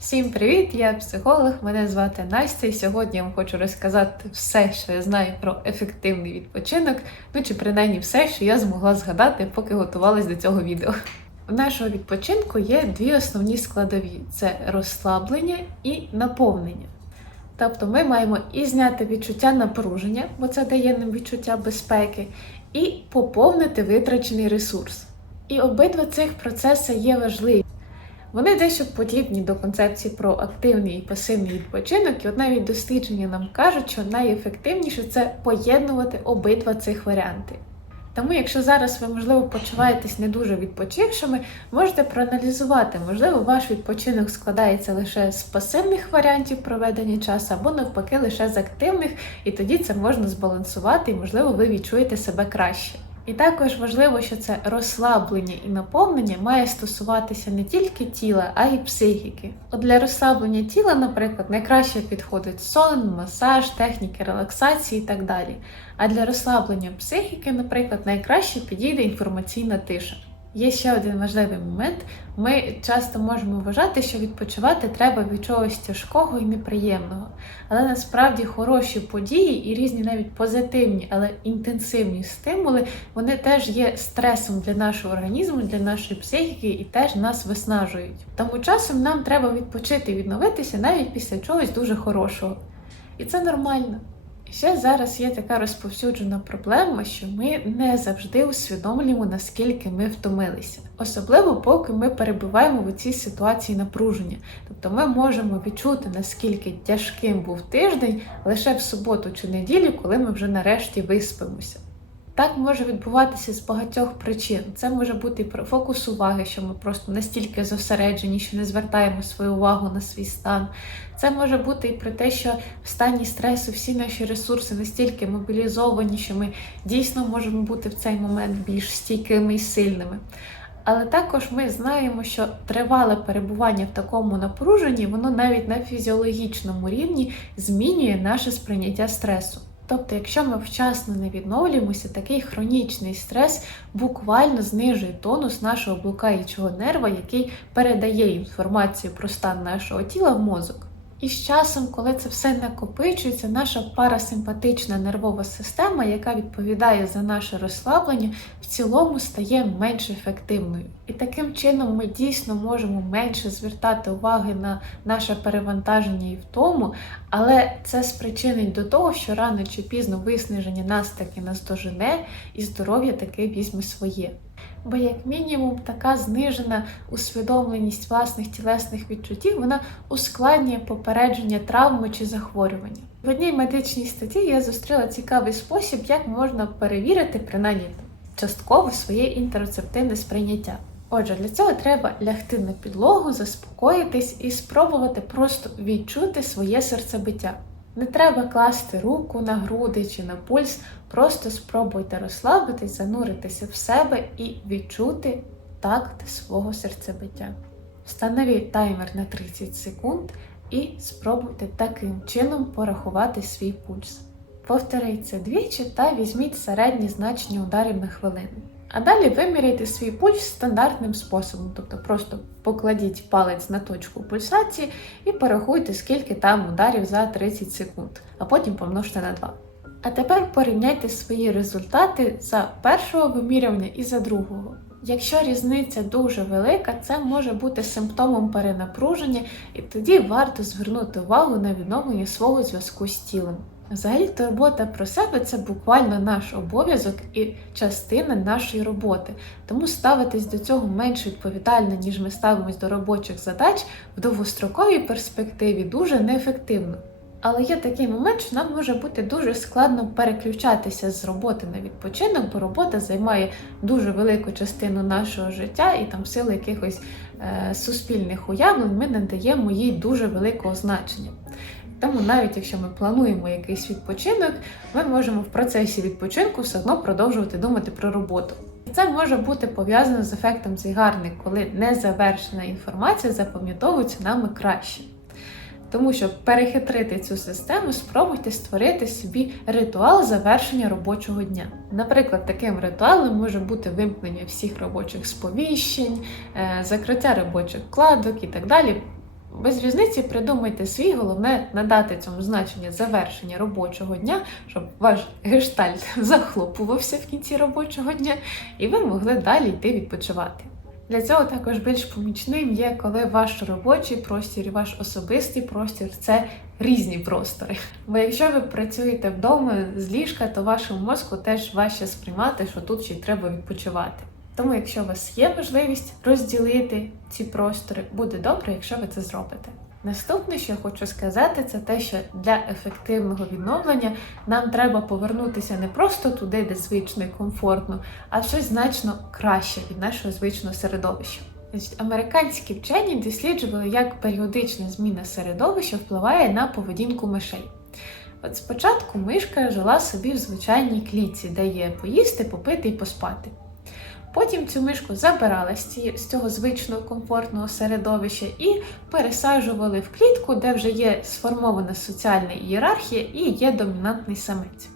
Всім привіт! Я психолог, мене звати Настя, і сьогодні я вам хочу розказати все, що я знаю про ефективний відпочинок, ну чи принаймні все, що я змогла згадати, поки готувалась до цього відео. У нашого відпочинку є дві основні складові: це розслаблення і наповнення. Тобто ми маємо і зняти відчуття напруження, бо це дає нам відчуття безпеки, і поповнити витрачений ресурс. І обидва цих процеси є важливі. Вони дещо подібні до концепції про активний і пасивний відпочинок, і от навіть дослідження нам кажуть, що найефективніше це поєднувати обидва цих варіанти. Тому, якщо зараз ви, можливо, почуваєтесь не дуже відпочившими, можете проаналізувати, можливо, ваш відпочинок складається лише з пасивних варіантів проведення часу, або навпаки, лише з активних, і тоді це можна збалансувати, і, можливо, ви відчуєте себе краще. І також важливо, що це розслаблення і наповнення має стосуватися не тільки тіла, а й психіки. От для розслаблення тіла, наприклад, найкраще підходить сон, масаж, техніки релаксації і так далі. А для розслаблення психіки, наприклад, найкраще підійде інформаційна тиша. Є ще один важливий момент. Ми часто можемо вважати, що відпочивати треба від чогось тяжкого і неприємного. Але насправді хороші події і різні навіть позитивні, але інтенсивні стимули, вони теж є стресом для нашого організму, для нашої психіки і теж нас виснажують. Тому часом нам треба відпочити відновитися навіть після чогось дуже хорошого. І це нормально. Ще зараз є така розповсюджена проблема, що ми не завжди усвідомлюємо, наскільки ми втомилися, особливо поки ми перебуваємо в цій ситуації напруження. Тобто ми можемо відчути, наскільки тяжким був тиждень лише в суботу чи неділю, коли ми вже нарешті виспимося. Так може відбуватися з багатьох причин. Це може бути про фокус уваги, що ми просто настільки зосереджені, що не звертаємо свою увагу на свій стан. Це може бути і про те, що в стані стресу всі наші ресурси настільки мобілізовані, що ми дійсно можемо бути в цей момент більш стійкими і сильними. Але також ми знаємо, що тривале перебування в такому напруженні, воно навіть на фізіологічному рівні змінює наше сприйняття стресу. Тобто, якщо ми вчасно не відновлюємося, такий хронічний стрес буквально знижує тонус нашого блукаючого нерва, який передає інформацію про стан нашого тіла в мозок. І з часом, коли це все накопичується, наша парасимпатична нервова система, яка відповідає за наше розслаблення, в цілому стає менш ефективною. І таким чином ми дійсно можемо менше звертати уваги на наше перевантаження і втому, але це спричинить до того, що рано чи пізно виснаження нас таки наздожене, і здоров'я таки візьме своє. Бо, як мінімум, така знижена усвідомленість власних тілесних відчуттів вона ускладнює попередження травми чи захворювання. В одній медичній статті я зустріла цікавий спосіб, як можна перевірити принаймні частково своє інтероцептивне сприйняття. Отже, для цього треба лягти на підлогу, заспокоїтись і спробувати просто відчути своє серцебиття. Не треба класти руку на груди чи на пульс, просто спробуйте розслабитись, зануритися в себе і відчути такт свого серцебиття. Встановіть таймер на 30 секунд і спробуйте таким чином порахувати свій пульс. Повторіть це двічі та візьміть середні значення ударів на хвилину. А далі виміряйте свій пульс стандартним способом, тобто просто покладіть палець на точку пульсації і порахуйте, скільки там ударів за 30 секунд, а потім помножте на 2. А тепер порівняйте свої результати за першого вимірювання і за другого. Якщо різниця дуже велика, це може бути симптомом перенапруження, і тоді варто звернути увагу на відновлення свого зв'язку з тілом. Взагалі, турбота про себе це буквально наш обов'язок і частина нашої роботи. Тому ставитись до цього менш відповідально, ніж ми ставимось до робочих задач, в довгостроковій перспективі дуже неефективно. Але є такий момент, що нам може бути дуже складно переключатися з роботи на відпочинок, бо робота займає дуже велику частину нашого життя, і там в силу якихось е, суспільних уявлень ми надаємо їй дуже великого значення. Тому навіть якщо ми плануємо якийсь відпочинок, ми можемо в процесі відпочинку все одно продовжувати думати про роботу. Це може бути пов'язано з ефектом цигарник, коли незавершена інформація запам'ятовується нами краще. Тому щоб перехитрити цю систему, спробуйте створити собі ритуал завершення робочого дня. Наприклад, таким ритуалом може бути вимкнення всіх робочих сповіщень, е, закриття робочих вкладок і так далі. Без різниці придумайте свій, головне надати цьому значення завершення робочого дня, щоб ваш гештальт захлопувався в кінці робочого дня, і ви могли далі йти відпочивати. Для цього також більш помічним є, коли ваш робочий простір і ваш особистий простір це різні простори. Бо якщо ви працюєте вдома з ліжка, то вашому мозку теж важче сприймати, що тут ще й треба відпочивати. Тому, якщо у вас є можливість розділити ці простори, буде добре, якщо ви це зробите. Наступне, що я хочу сказати, це те, що для ефективного відновлення нам треба повернутися не просто туди, де звично і комфортно, а щось значно краще від нашого звичного середовища. Значить, американські вчені досліджували, як періодична зміна середовища впливає на поведінку мишей. От спочатку мишка жила собі в звичайній клітці, де є поїсти, попити і поспати. Потім цю мишку забирали з, цього звичного комфортного середовища і пересаджували в клітку, де вже є сформована соціальна ієрархія і є домінантний самець.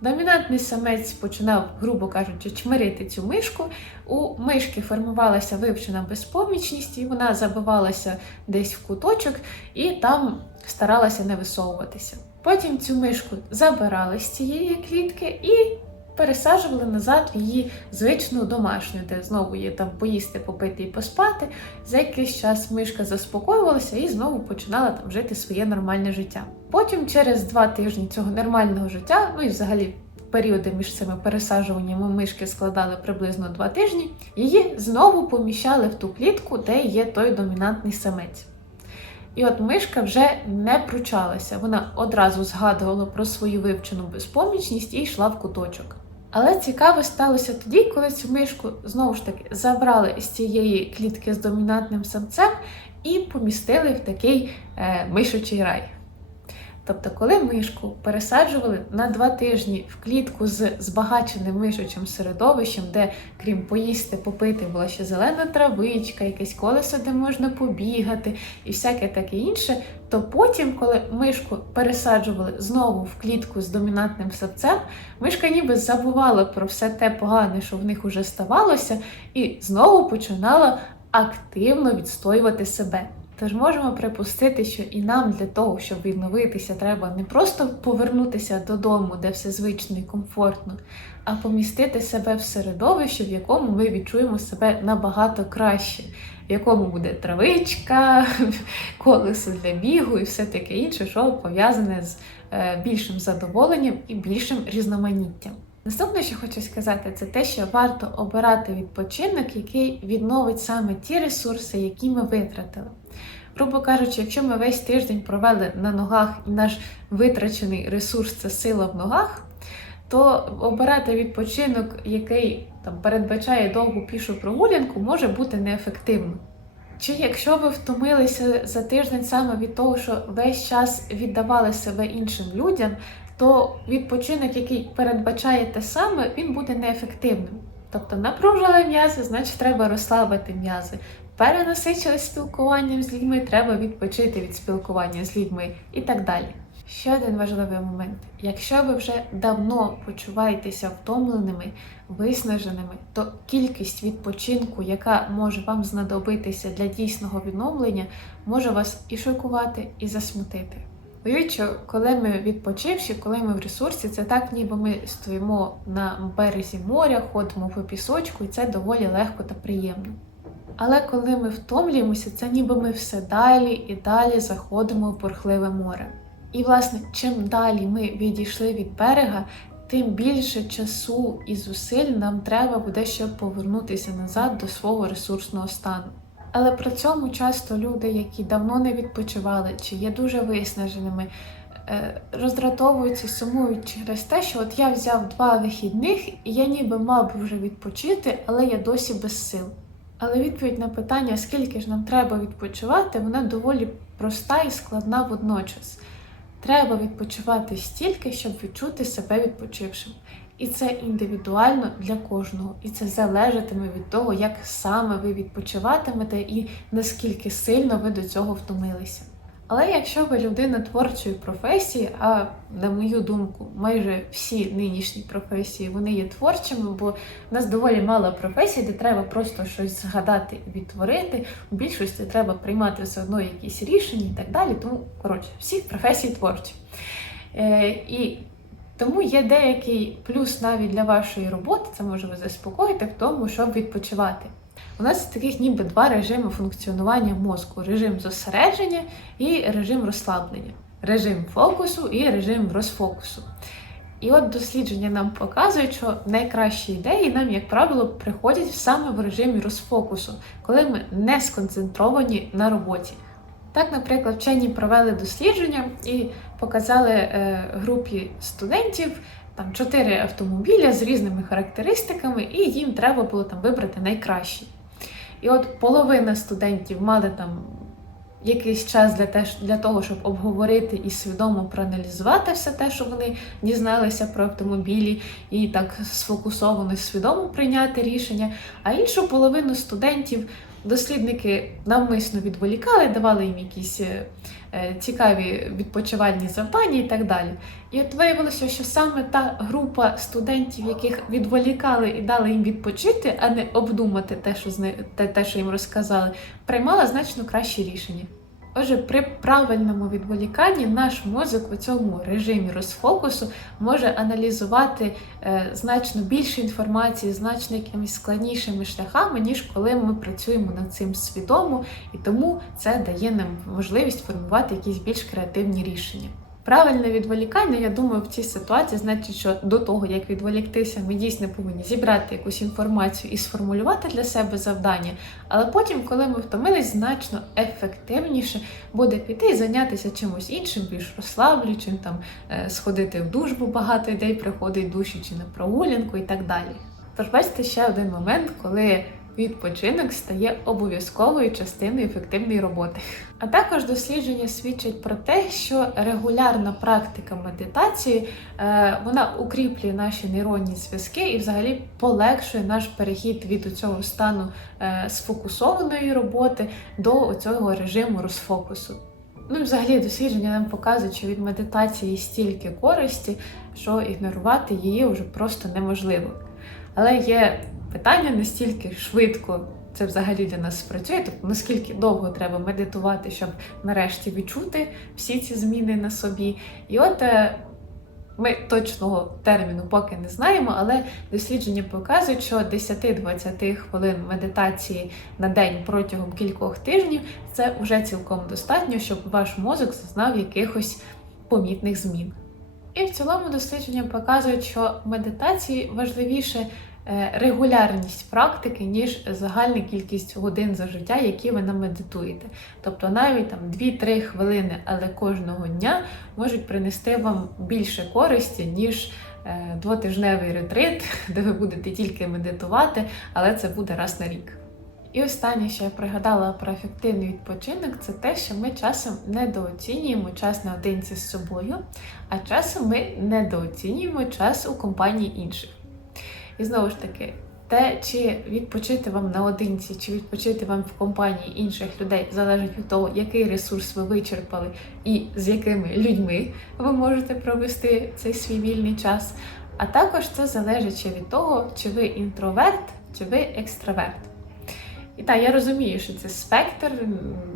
Домінантний самець починав, грубо кажучи, чмирити цю мишку. У мишки формувалася вивчена безпомічність, і вона забивалася десь в куточок і там старалася не висовуватися. Потім цю мишку забирали з цієї клітки і пересаджували назад в її звичну домашню, де знову є там поїсти, попити і поспати. За якийсь час мишка заспокоювалася і знову починала там жити своє нормальне життя. Потім, через два тижні цього нормального життя, ну і взагалі. Періоди між цими пересаджуваннями мишки складали приблизно два тижні, її знову поміщали в ту клітку, де є той домінантний самець. І от мишка вже не пручалася, вона одразу згадувала про свою вивчену безпомічність і йшла в куточок. Але цікаво сталося тоді, коли цю мишку знову ж таки забрали з цієї клітки з домінантним самцем і помістили в такий е, мишучий рай. Тобто, коли мишку пересаджували на два тижні в клітку з збагаченим мишучим середовищем, де, крім поїсти, попити, була ще зелена травичка, якесь колесо, де можна побігати і всяке таке інше, то потім, коли мишку пересаджували знову в клітку з домінантним савцем, мишка ніби забувала про все те погане, що в них уже ставалося, і знову починала активно відстоювати себе. Тож можемо припустити, що і нам для того, щоб відновитися, треба не просто повернутися додому, де все звично і комфортно, а помістити себе в середовище, в якому ми відчуємо себе набагато краще, в якому буде травичка, колесо для бігу і все таке інше, що пов'язане з е, більшим задоволенням і більшим різноманіттям. Наступне, що хочу сказати, це те, що варто обирати відпочинок, який відновить саме ті ресурси, які ми витратили. Грубо кажучи, якщо ми весь тиждень провели на ногах і наш витрачений ресурс це сила в ногах, то обирати відпочинок, який там передбачає довгу пішу прогулянку, може бути неефективно. Чи якщо ви втомилися за тиждень саме від того, що весь час віддавали себе іншим людям, то відпочинок, який передбачає те саме, він буде неефективним. Тобто напружили м'язи, значить треба розслабити м'язи. Перенасичили спілкуванням з людьми, треба відпочити від спілкування з людьми і так далі. Ще один важливий момент: якщо ви вже давно почуваєтеся втомленими, виснаженими, то кількість відпочинку, яка може вам знадобитися для дійсного відновлення, може вас і шокувати, і засмутити. Уявіть, коли ми відпочивши, коли ми в ресурсі, це так, ніби ми стоїмо на березі моря, ходимо по пісочку, і це доволі легко та приємно. Але коли ми втомлюємося, це ніби ми все далі і далі заходимо в бурхливе море. І, власне, чим далі ми відійшли від берега, тим більше часу і зусиль нам треба буде, щоб повернутися назад до свого ресурсного стану. Але при цьому часто люди, які давно не відпочивали чи є дуже виснаженими, е, роздратовуються, сумують через те, що от я взяв два вихідних, і я ніби мав би вже відпочити, але я досі без сил. Але відповідь на питання, скільки ж нам треба відпочивати, вона доволі проста і складна водночас. Треба відпочивати стільки, щоб відчути себе відпочившим. І це індивідуально для кожного. І це залежатиме від того, як саме ви відпочиватимете і наскільки сильно ви до цього втомилися. Але якщо ви людина творчої професії, а на мою думку, майже всі нинішні професії вони є творчими, бо в нас доволі мало професій, де треба просто щось згадати і відтворити. У більшості треба приймати все одно якісь рішення і так далі. Тому, коротше, всі професії творчі. Е, і тому є деякий плюс навіть для вашої роботи, це може вас заспокоїти в тому, щоб відпочивати. У нас таких ніби два режими функціонування мозку: режим зосередження і режим розслаблення, режим фокусу і режим розфокусу. І от дослідження нам показують, що найкращі ідеї нам, як правило, приходять саме в режимі розфокусу, коли ми не сконцентровані на роботі. Так, наприклад, вчені провели дослідження і показали е, групі студентів там чотири автомобіля з різними характеристиками, і їм треба було там вибрати найкращий. І от половина студентів мали там якийсь час для, те, для того, щоб обговорити і свідомо проаналізувати все те, що вони дізналися про автомобілі, і так сфокусовано, свідомо прийняти рішення. А іншу половину студентів дослідники навмисно відволікали, давали їм якісь е, е, цікаві відпочивальні завдання і так далі. І от виявилося, що саме та група студентів, яких відволікали і дали їм відпочити, а не обдумати те, що те, що їм розказали, приймала значно кращі рішення. Отже, при правильному відволіканні наш мозок у цьому режимі розфокусу може аналізувати е, значно більше інформації, значно якимись складнішими шляхами, ніж коли ми працюємо над цим свідомо, і тому це дає нам можливість формувати якісь більш креативні рішення. Правильне відволікання, я думаю, в цій ситуації значить, що до того, як відволіктися, ми дійсно повинні зібрати якусь інформацію і сформулювати для себе завдання. Але потім, коли ми втомились, значно ефективніше буде піти і зайнятися чимось іншим, більш розслаблюючим, там е, сходити в душ, бо багато ідей приходить душі чи на прогулянку і так далі. Тож бачите ще один момент, коли відпочинок стає обов'язковою частиною ефективної роботи. А також дослідження свідчать про те, що регулярна практика медитації е, вона укріплює наші нейронні зв'язки і взагалі полегшує наш перехід від цього стану е, сфокусованої роботи до цього режиму розфокусу. Ну взагалі дослідження нам показують, що від медитації стільки користі, що ігнорувати її вже просто неможливо. Але є питання настільки швидко це взагалі для нас спрацює, тобто наскільки довго треба медитувати, щоб нарешті відчути всі ці зміни на собі. І от е, ми точного терміну поки не знаємо, але дослідження показують, що 10-20 хвилин медитації на день протягом кількох тижнів це вже цілком достатньо, щоб ваш мозок зазнав якихось помітних змін. І в цілому дослідження показують, що медитації важливіше регулярність практики, ніж загальна кількість годин за життя, які ви намедитуєте. Тобто навіть там 2-3 хвилини, але кожного дня можуть принести вам більше користі, ніж е, двотижневий ретрит, де ви будете тільки медитувати, але це буде раз на рік. І останнє, що я пригадала про ефективний відпочинок, це те, що ми часом недооцінюємо час наодинці з собою, а часом ми недооцінюємо час у компанії інших. І знову ж таки, те, чи відпочити вам наодинці, чи відпочити вам в компанії інших людей, залежить від того, який ресурс ви вичерпали і з якими людьми ви можете провести цей свій вільний час. А також це залежить ще від того, чи ви інтроверт, чи ви екстраверт. І так, я розумію, що це спектр.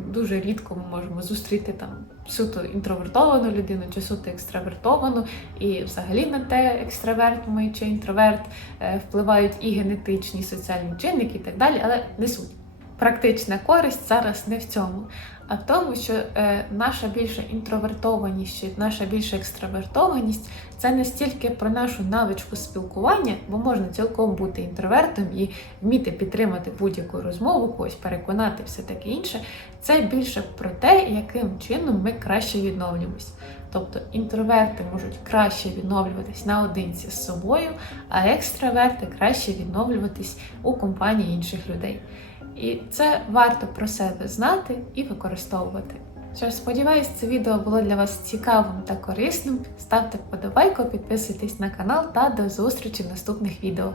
Дуже рідко ми можемо зустріти там суто інтровертовану людину чи суто екстравертовану. І взагалі на те, екстраверт ми чи інтроверт е, впливають і генетичні, і соціальні чинники, і так далі, але не суть. Практична користь зараз не в цьому, а в тому, що е, наша більша інтровертованість наша більша екстравертованість це не стільки про нашу навичку спілкування, бо можна цілком бути інтровертом і вміти підтримати будь-яку розмову, когось переконати, все таке інше. Це більше про те, яким чином ми краще відновлюємось. Тобто інтроверти можуть краще відновлюватись наодинці з собою, а екстраверти краще відновлюватись у компанії інших людей. І це варто про себе знати і використовувати. Що сподіваюсь, це відео було для вас цікавим та корисним. Ставте вподобайку, підписуйтесь на канал та до зустрічі в наступних відео.